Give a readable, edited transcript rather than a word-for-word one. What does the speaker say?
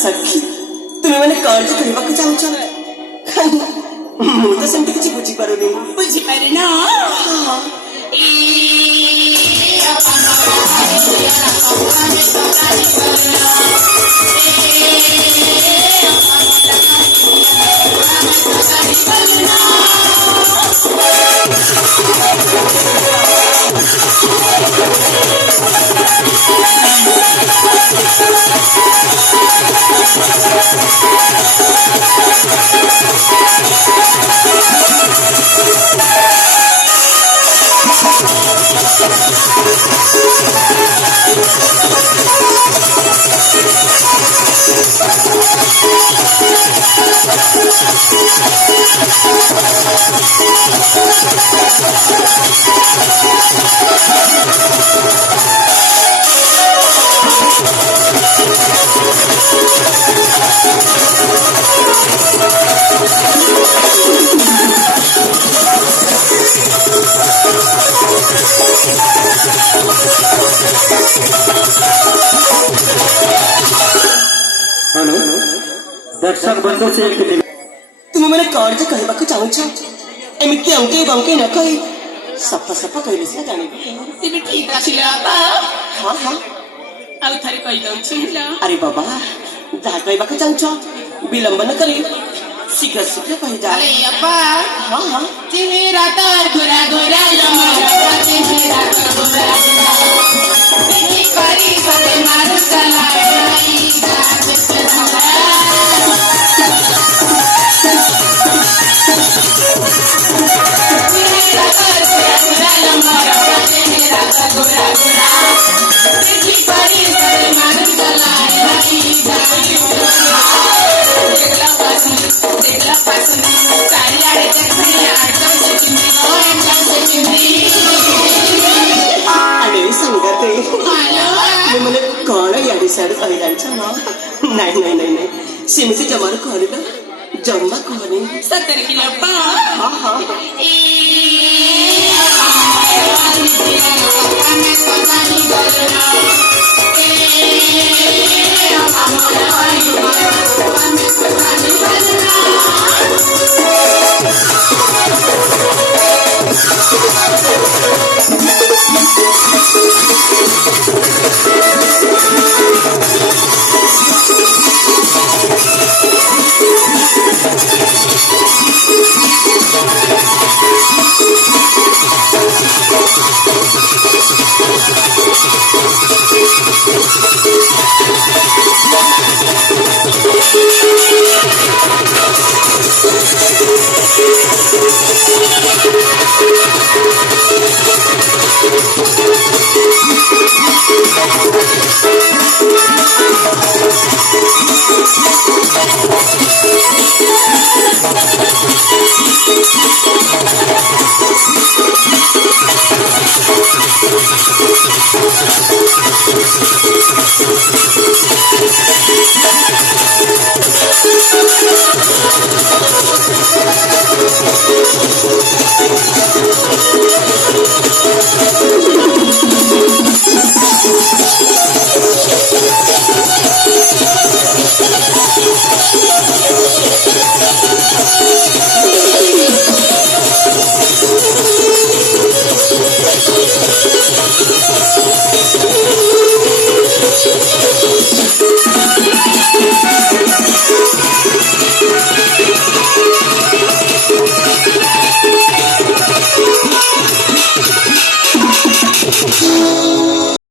सखी तुम्हें मैंने काळजी कहवाक चाहूच ମୁଁ ତ ସେମିତି କିଛି ବୁଝିପାରୁନି। ବୁଝିପାରୁନ हेलो दर्शक बंधु से तुम्हें मैंने काळजी कहवाक चाहूच एमती अंके बंके न कही सफा सफा कहले से जानिबी तेबे ठीक आसिला बाबा हाँ हाँ आउ थारे कहि दउछु अरे बाबा जहाँ कहवाक चाहूच विलंब न करी शीघ्र शीघ्र कही जा। अरे अब्बा हाँ हाँ चेहरा तार गोरा गोरा लमरा चेहरा तार गोरा गोरा देखी करी सदे मार चलाई मैंने कौन यारी सारे कही नहीं नहीं नहीं नहीं सिमसी जमार कहले जम्मा कहनी 70 किलो हाँ हाँ ए